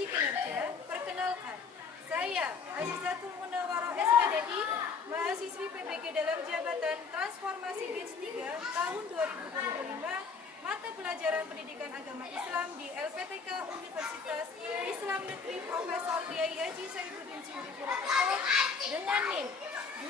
uji kinerja, perkenalkan, saya Azizatul Munawwaroh SPDI, mahasiswi PPG dalam jabatan Transformasi Batch 3 tahun 2025, mata pelajaran pendidikan agama Islam di LPTK Universitas Islam Negeri Profesor Kiai Haji Saifuddin Syuri Purwokerto dengan NIM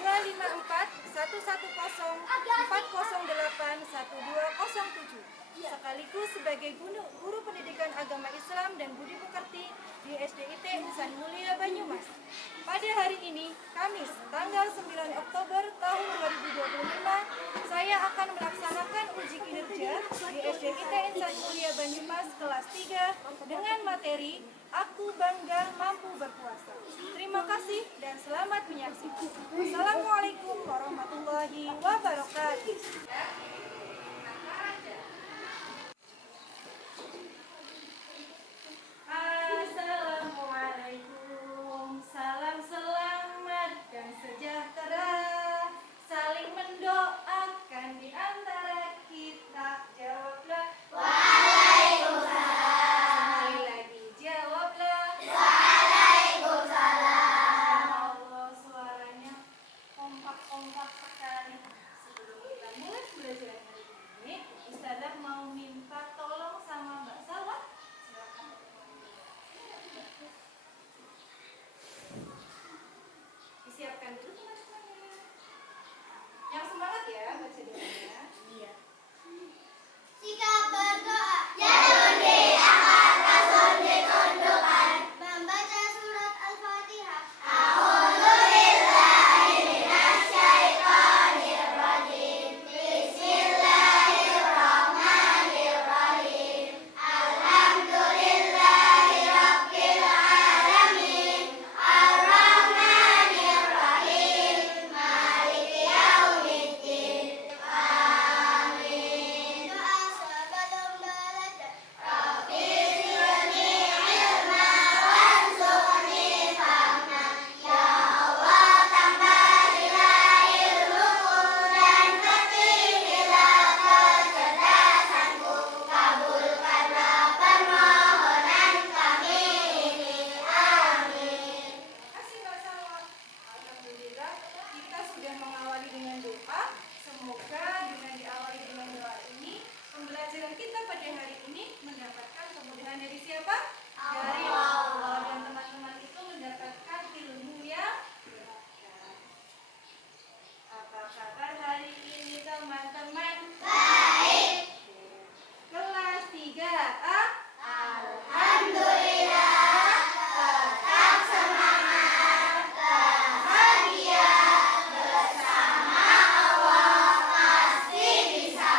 25401081207 sekaligus sebagai guru pendidikan agama Islam dan budi pekerti di SDIT Insan Mulia Banyumas. Pada hari ini, Kamis, tanggal 9 Oktober tahun 2025, saya akan melaksanakan uji kinerja di SDIT Insan Mulia Banyumas kelas 3 dengan materi Aku Bangga Mampu Berpuasa. Terima kasih dan selamat menyaksikan. Assalamualaikum warahmatullahi wabarakatuh. Assalamualaikum, salam selamat dan sejahtera, saling mendoakan di antara kita. Jawablah Waalaikumsalam. Sekali lagi jawablah Waalaikumsalam. Allah, suaranya kompak-kompak sekali. Sebelum kita mulai belajar hari ini, Ustazah mau minta tolong sama Mbak Salwa. Disiapkan dulu teman-temannya. Yang semangat ya baca doanya. Iya. Sikap berdoa. Ya sundi akan rasundi tundukan. Membaca surat Al-Fatihah. A'udzubillahi minasyaitonir rajim. Bismillahirrahmanirrahim. Alhamdulillahi rabbil alamin. Ar-Rahmanir Rahim. Maliki yaumiddin. Amin. Doa sebelum belajar. Rabbi zidni ilma warzuqni fahma. Ya Allah, tambahlah ilmuku dan perbaikilah kecerdasanku. Kabulkanlah permohonan kami ini. Amin. Kasih Mbak Salwa. Alhamdulillah kita sudah mengawali dengan doa. Semoga dengan diawali dengan doa ini, pembelajaran kita pada hari ini mendapatkan kemudahan dari siapa? Dari Allah, dan teman-teman itu mendapatkan ilmu yang beragam. Apa kabar hari ini teman-teman? Baik. Kelas 3A. Alhamdulillah, tetap semangat, bahagia, bersama Allah pasti bisa.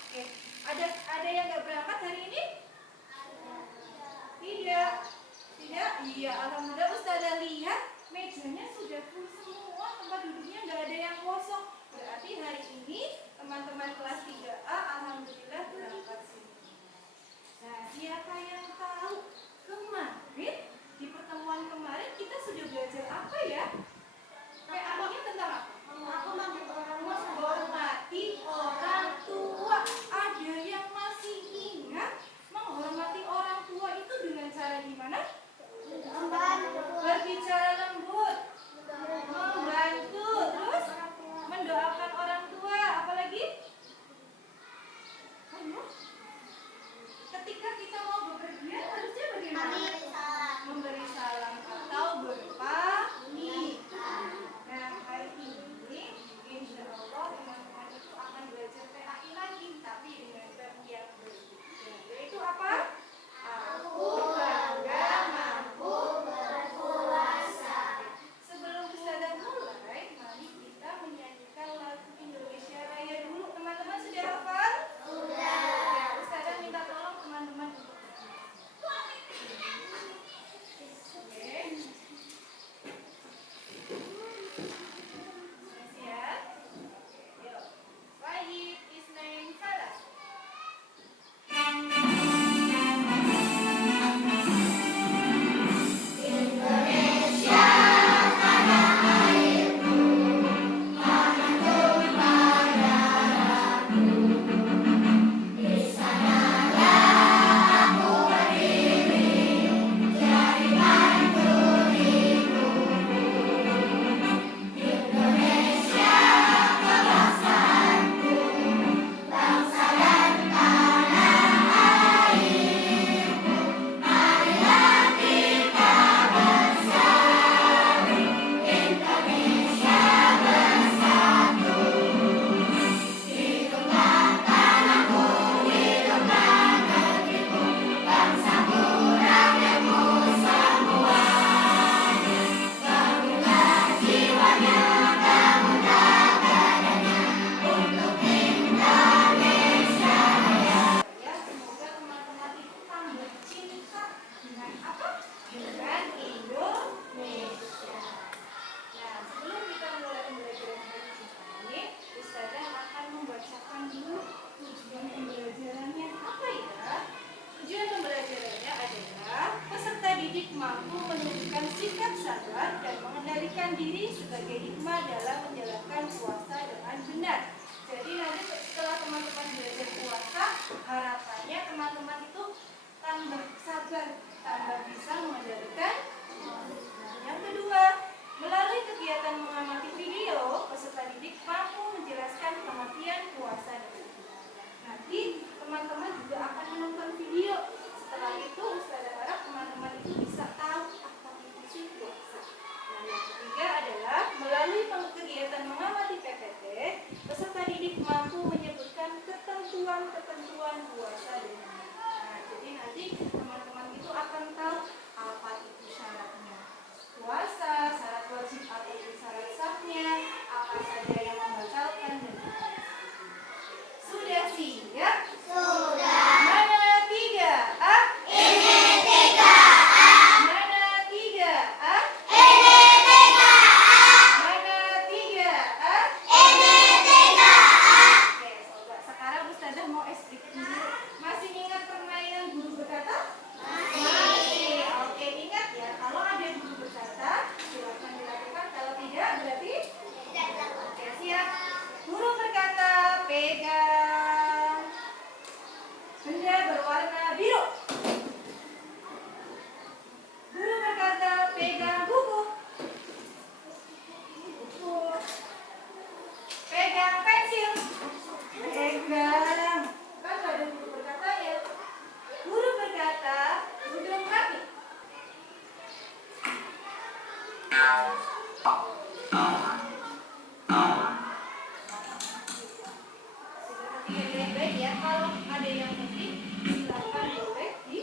Oke, ada yang nggak berangkat hari ini? Tidak. Tidak? Iya, alhamdulillah Ustazah lihat mejanya sudah full semua, tempat duduknya nggak ada yang kosong. Berarti hari ini teman-teman kelas 3A alhamdulillah berangkat semua. Nah, siapa yang tahu kemarin di pertemuan kemarin kita sudah belajar apa ya? PA-nya tentang apa? Menghormati orang tua. Ada yang masih ingat menghormati orang tua itu dengan cara gimana? Berbicara lembut, membantu, terus mendoakan orang tua. Apalagi? Ketika kita mau bepergian harusnya bagaimana? Memberi salam atau berpamit. menjadikan diri sebagai hikmah dalam menjalankan puasa dengan benar. Jadi nanti setelah teman-teman belajar puasa, harapannya teman-teman itu tambah sabar, tambah bisa mengendalikan. Yang kedua, melalui kegiatan mengamati video, peserta didik mampu menjelaskan pengertian puasa dengan benar. Nanti teman-teman juga akan menonton video. Setelah itu, Ustazah harap teman-teman itu bisa tahu apa itu sih puasa. Nah, yang ketiga adalah melalui kegiatan mengamati PPT, peserta didik mampu menyebutkan ketentuan-ketentuan puasa dengan benar. Nah, jadi nanti teman-teman itu akan tahu apa itu syaratnya puasa, syarat wajib ataupun syarat sahnya, apa saja yang membatalkan dan lain-lain. Sudah siap? Sudah. Mana 3A? Ini 3A. Mana 3A? Ini 3A. Mana 3A? Ini 3A. Oke, sobat. Sekarang Ustazah mau explain dulu. Masih ingat permainan guru berkata? Masih. Oke, ingat ya. Kalau ada guru berkata, silakan dilakukan. Kalau tidak, berarti oke, siap. Guru berkata, pegang benda berwarna biru. Guru berkata, pegang buku. Buku. Pegang pensil. Pegang. Kan ada guru berkata ya. Guru berkata, duduk rapi. Sudah baik-baik ya. Kalau ada yang penting, silakan boleh di.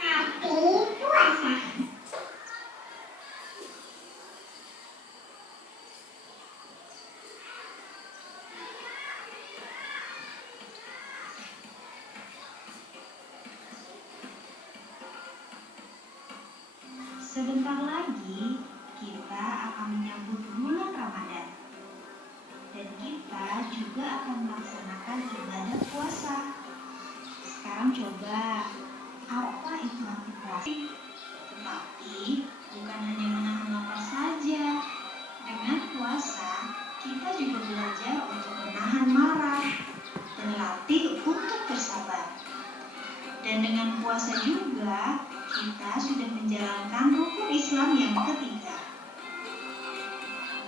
Aku puasa. Sebentar lagi kita akan menyambut bulan Ramadan dan kita juga akan melaksanakan ibadah puasa. Sekarang coba, apa itu arti puasa? Tetapi bukan hanya menahan lapar saja. Dengan puasa, kita juga belajar untuk menahan marah, berlatih untuk bersabar. Dan dengan puasa juga kita sudah menjalankan rukun Islam yang ketiga.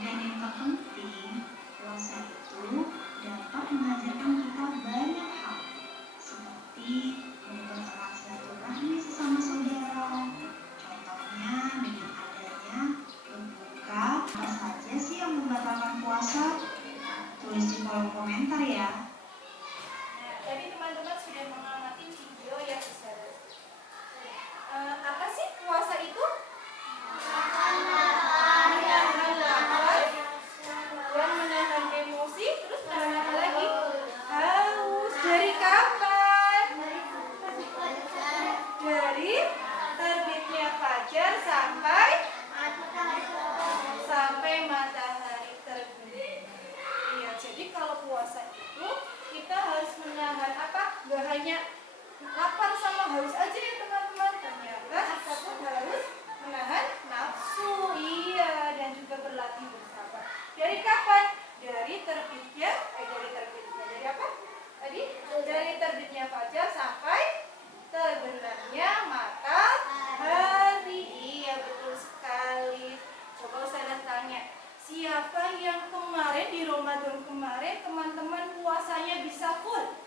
Dan yang terpenting, puasa itu dapat mengajarkan kita banyak hal, seperti mempererat silaturahmi sesama saudara. Contohnya dengan adanya berbuka. Apa saja sih yang membatalkan puasa? Tulis di kolom komentar ya. Nah, tadi teman-teman sudah mengamati video yang Ustazah. Apa sih puasa itu? Menahan lapar dan menahan emosi, terus menahan apa lagi? Haus. Dari kapan? Dari terbitnya fajar sampai matahari terbenam. Iya, jadi kalau puasa itu kita harus menahan apa? Gak hanya lapar sama haus aja ya teman-teman. Ternyata kita pun harus menahan nafsu. Iya, dan juga berlatih bersabar. Dari kapan? Dari terbitnya dari apa? Tadi dari terbitnya fajar sampai terbenamnya matahari. Iya, betul sekali. Coba saya tanya, siapa yang kemarin di Ramadan kemarin teman-teman puasanya bisa full?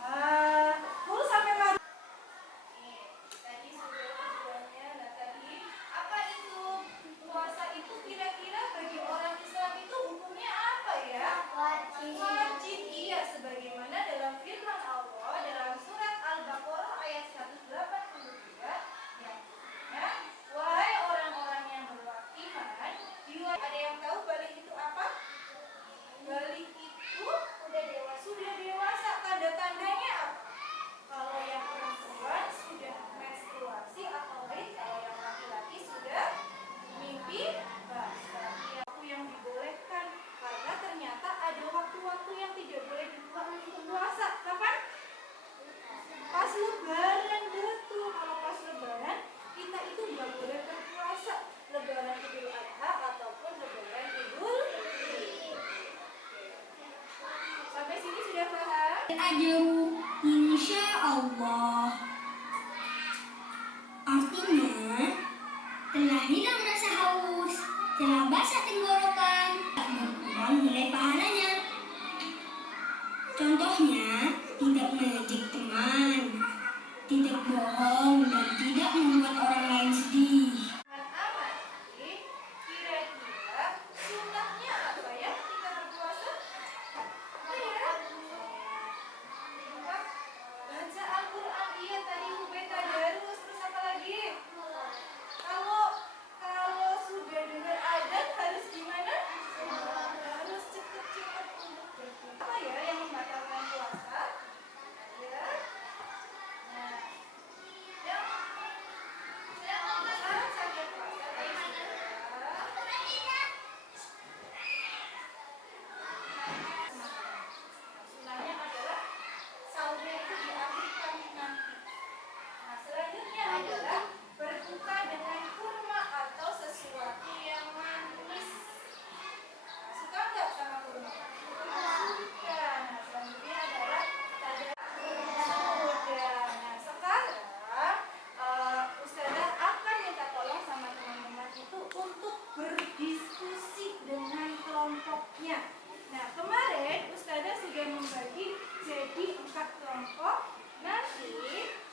Wah, full sampai maghrib. Tadi sudah tujuannya. Nah, tadi apa itu? Puasa itu kira-kira bagi orang Islam itu hukumnya apa ya? Wajib. Iya, sebagaimana dalam firman Allah dalam surat Al-Baqarah ayat 183 yang bunyinya, wahai orang-orang yang beriman, ada yang tahu balik itu apa? Balik itu udah ajru insya Allah. Artinya, telah hilang rasa haus, telah basah tenggorokan, tak berkurang nilai pahalanya. Contohnya, tidak mengejek teman, tidak bohong, dan tidak membuat orang lain sedih. Kira-kira sunnahnya apa ya kita berpuasa? Apa ya? Baca Al-Quran, iya tadi Ubay tadarus, terus apa lagi? Kalau sudah dengar adzan harus gimana? Harus cepat-cepat untuk berpuasa. Apa ya yang membatalkan puasa? Ya. Nah, yang syarat sakit puasa tadi sudah. Sunnahnya adalah sahurnya itu diakhirkan nanti. Nah, selanjutnya adalah berbuka dengan kurma atau sesuatu yang manis. Nah, suka nggak sama kurma? Suka. Nah, selanjutnya adalah sudah. Nah, sekarang Ustazah akan minta tolong sama teman-teman itu untuk berdiskusi dengan kelompoknya. Nah, kemarin Ustazah sudah membagi jadi 4 kelompok. Nanti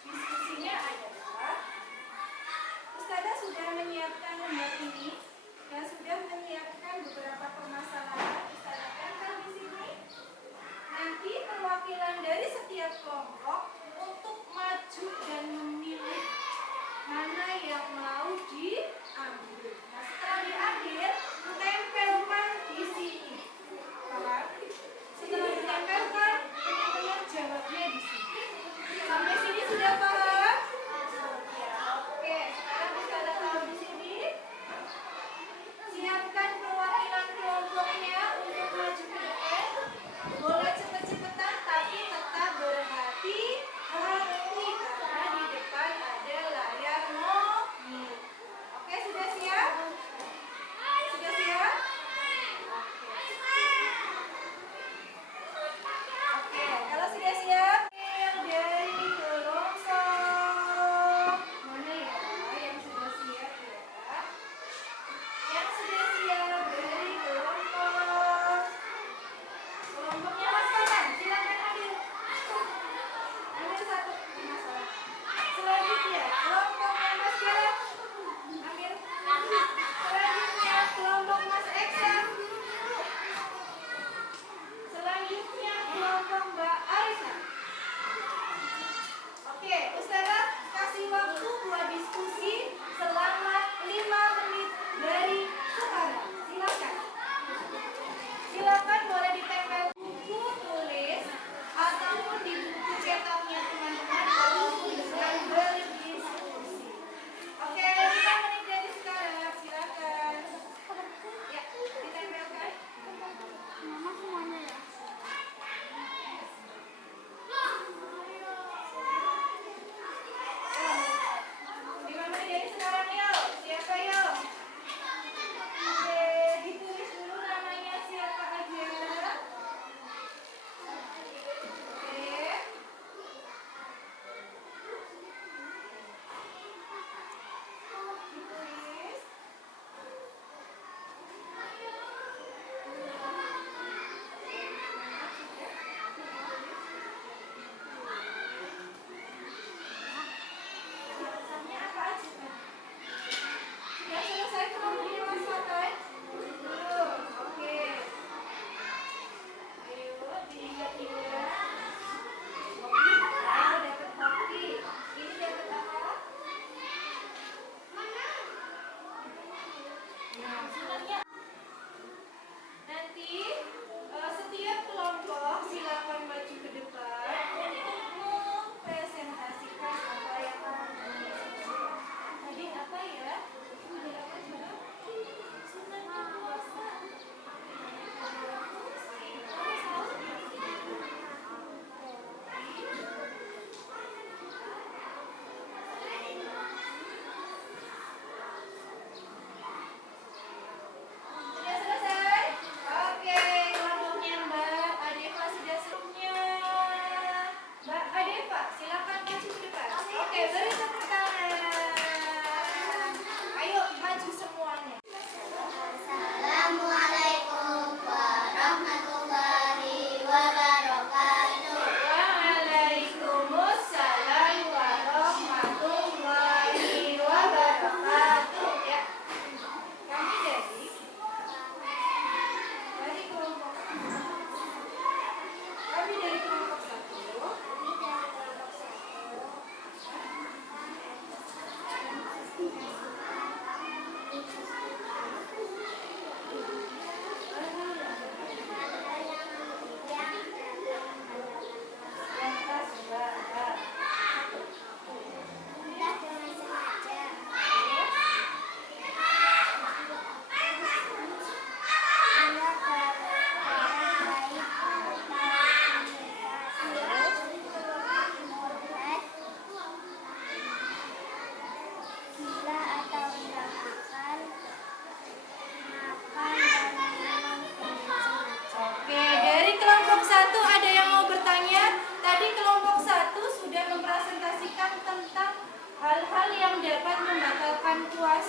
diskusinya adalah Ustazah sudah menyiapkan lembar ini dan sudah menyiapkan beberapa permasalahan. Ustazah tempel di sini. Nanti perwakilan dari setiap kelompok untuk maju dan memilih mana yang mau diambil. Nah, setelah diambil, tempelkan di sini. Paham? Setelah ditempelkan, teman-teman jawabnya di sini. Sampai sini sudah paham? Ya, oke. Sekarang bisa ada tahu di sini. Siapkan perwakilan kelompoknya untuk maju ke depan. Boleh cepet-cepetan, tapi tetap berhati-hati karena di depan ada layar mobil. Oke, sudah siap? Sudah siap? Oke, kalau sudah siap, dari kelompok mana ya? Yang sudah siap ya? Yang sudah siap dari kelompoknya Mas Kanan, silakan ambil. Ambil satu masalah. Selanjutnya kelompoknya Mas Gerard, ambil. Selanjutnya kelompok Mas Eksan. Selanjutnya kelompok Mbak Aisyah. Oke, Ustazah kasih waktu buat diskusi selama 5 menit dari sekarang. Silakan. Silakan boleh ditempel buku tulis ataupun di buku cetaknya teman-teman ataupun dengan berdiskusi. Oke, 5 menit dari sekarang. Silakan. Ya, ditempelkan. Mama semuanya ya. Dimana dari sekarang yuk? Siapa yuk? Oke, ditulis dulu namanya siapa aja. Oke. Ditulis. Alasannya apa aja kan? Sudah selesai kelompoknya Mas Fatai? Belum. Oke. Ayo diingat-ingat. Hoki. Oh, dapat hoki. Ini dapat apa? Nah, sunatnya. Nanti setiap kelompok silakan maju ke depan untuk mempresentasikan apa yang akan dilakukan. Tadi apa ya? Ada apa juga? Sunatnya puasa.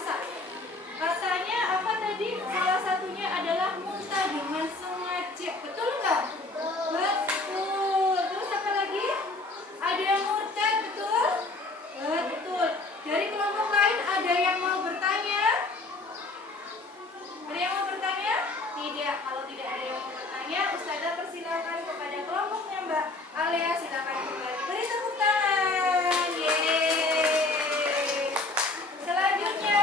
berpuasa. Katanya apa tadi? Salah satunya adalah muntah dengan sengaja. Betul nggak? Betul. Terus apa lagi? Ada yang murtad, betul? Betul. Dari kelompok lain ada yang mau bertanya? Ada yang mau bertanya? Tidak. Kalau tidak ada yang mau bertanya, Ustazah persilakan kepada kelompoknya Mbak Alea. Silakan kembali. Beri tepuk tangan. Yeay. Selanjutnya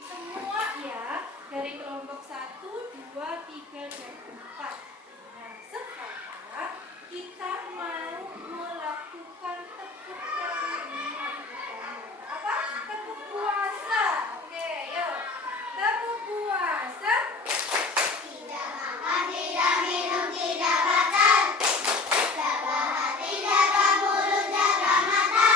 semua ya, dari kelompok 1, 2, 3, dan 4. Nah, sekarang kita mau melakukan tepuk tangan. Apa? Tepuk puasa. Oke, yuk. Tepuk puasa. Tidak makan, tidak minum, tidak makan. Jaga hati, jaga mulut, jaga mata.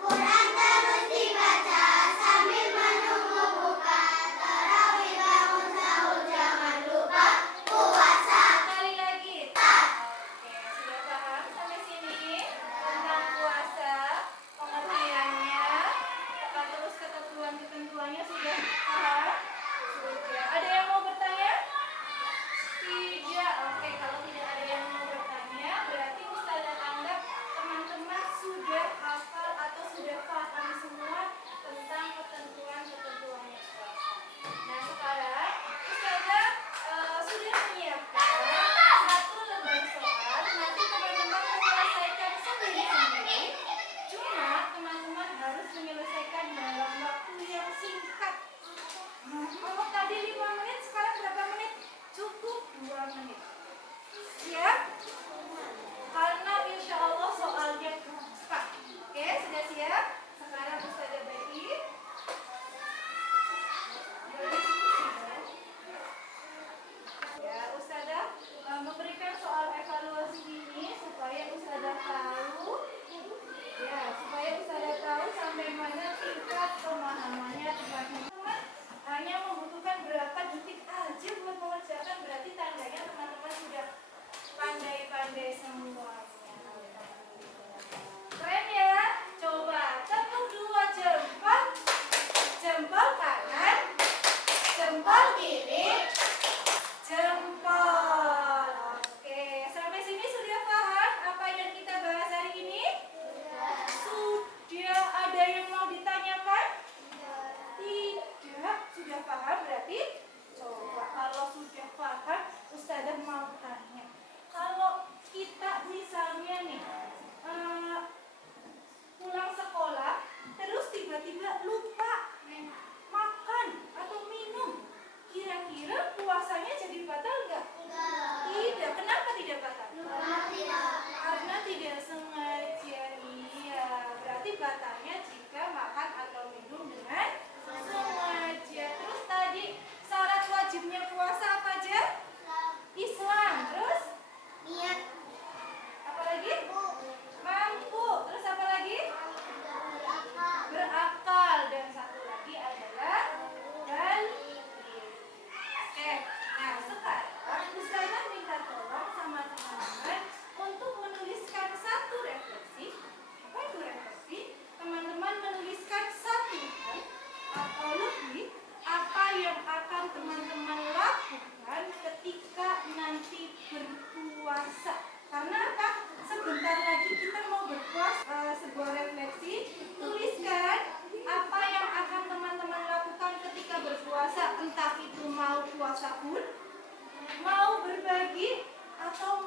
Quran terus dibaca sambil menunggu buka. Tarawih bangun sahur, jangan lupa puasa. Sekali lagi. Oke, sudah paham sampai sini tentang puasa, pengertiannya, terus ketentuan-ketentuannya sudah paham? Sudah. Ada yang mau bertanya? Tidak. Oke, kalau tidak ada yang mau bertanya, berarti Ustazah anggap teman-teman sudah hafal atau sudah paham semua tentang ketentuan-ketentuannya puasa. Nah, sekarang Ustazah sudah menyiapkan satu lembar soal. Nanti teman-teman menyelesaikan sendiri-sendiri. Cuma teman-teman harus menyelesaikan dalam waktu yang singkat. Kalau tadi 5 menit, sekarang berapa menit? Cukup 2 menit. Siap? Karena insya Allah soalnya cepat. Oke, sudah siap? Sekarang Ustazah bagi. Ya, Ustazah memberikan soal evaluasi ini supaya Ustazah tahu. Ya, supaya Ustazah tahu sampai mana tingkat pemahamannya teman-teman. Hanya membutuhkan berapa detik aja buat mengerjakan, berarti tandanya teman-teman sudah pandai-pandai semuanya. Keren ya? Coba tepuk 2 jempol. Jempol kanan, jempol kiri, jempol. Oke, sampai sini sudah paham apa yang kita bahas hari ini? Sudah. Ada yang mau ditanyakan? Tidak. Sudah paham berarti? Coba kalau sudah paham, Ustazah mau tanya. Kalau kita misalnya nih pulang sekolah, terus tiba-tiba lupa makan atau minum, kira-kira puasanya jadi batal nggak? Tidak. Kenapa tidak batal? Karena tidak sengaja. Iya. Berarti batalnya jika makan atau minum dengan sengaja. Terus tadi syarat wajibnya puasa apa aja? Islam. Terus? Niat. Apa lagi? Mampu. Terus apa lagi? Berakal. Dan satu lagi adalah balik. Oke. Nah, sekarang Ustazah minta tolong sama teman-teman untuk menuliskan satu refleksi. Apa itu refleksi? Teman-teman menuliskan satu hal atau lebih apa yang akan teman-teman lakukan ketika nanti berpuasa. Karena apa? Sebentar lagi kita mau berpuasa. Sebuah refleksi, tuliskan apa yang akan teman-teman lakukan ketika berpuasa. Entah itu mau puasa pun, mau berbagi, atau